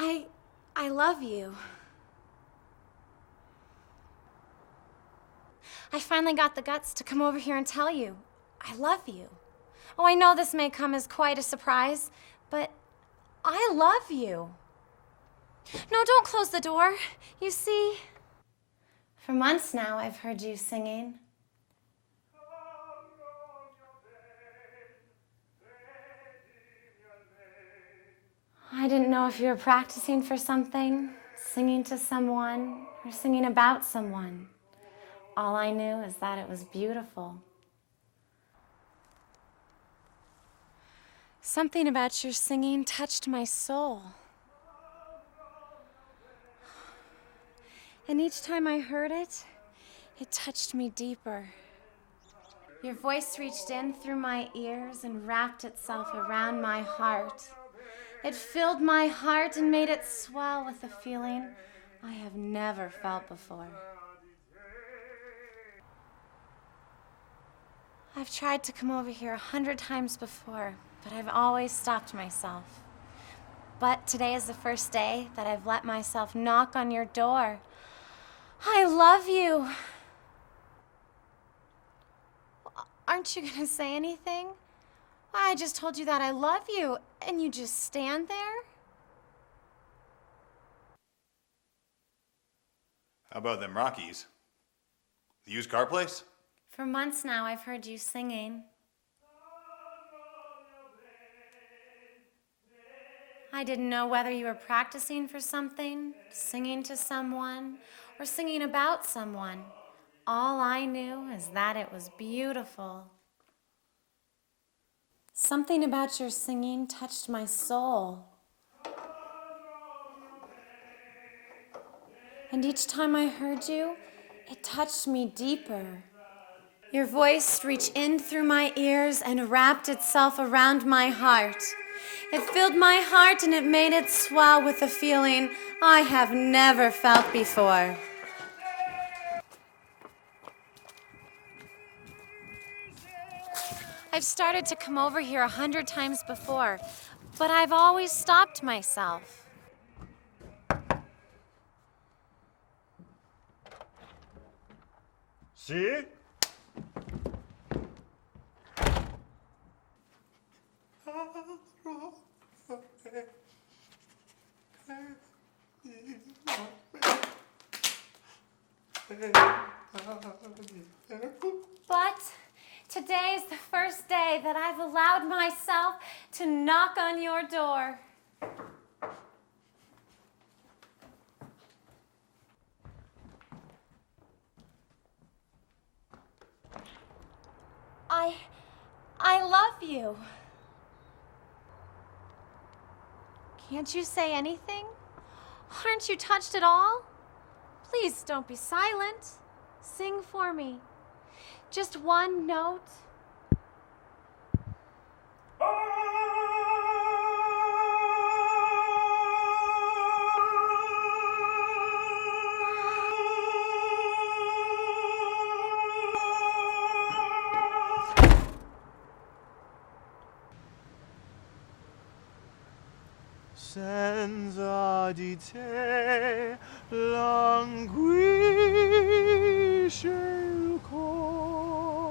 I love you. I finally got the guts to come over here and tell you, I love you. Oh, I know this may come as quite a surprise, but I love you. No, don't close the door. You see, for months now I've heard you singing. I didn't know if you were practicing for something, singing to someone, or singing about someone. All I knew is that it was beautiful. Something about your singing touched my soul. And each time I heard it, it touched me deeper. Your voice reached in through my ears and wrapped itself around my heart. It filled my heart and made it swell with a feeling I have never felt before. I've tried to come over here 100 times before, but I've always stopped myself. But today is the first day that I've let myself knock on your door. I love you. Aren't you gonna say anything? I just told you that I love you, and you just stand there? How about them Rockies? The used car place? For months now, I've heard you singing. I didn't know whether you were practicing for something, singing to someone, or singing about someone. All I knew is that it was beautiful. Something about your singing touched my soul. And each time I heard you, it touched me deeper. Your voice reached in through my ears and wrapped itself around my heart. It filled my heart and it made it swell with a feeling I have never felt before. I've started to come over here 100 times before, but I've always stopped myself. See? But today is the first day that I've allowed myself to knock on your door. I love you. Can't you say anything? Aren't you touched at all? Please don't be silent. Sing for me. Just one note. Senza di te languisce il cor.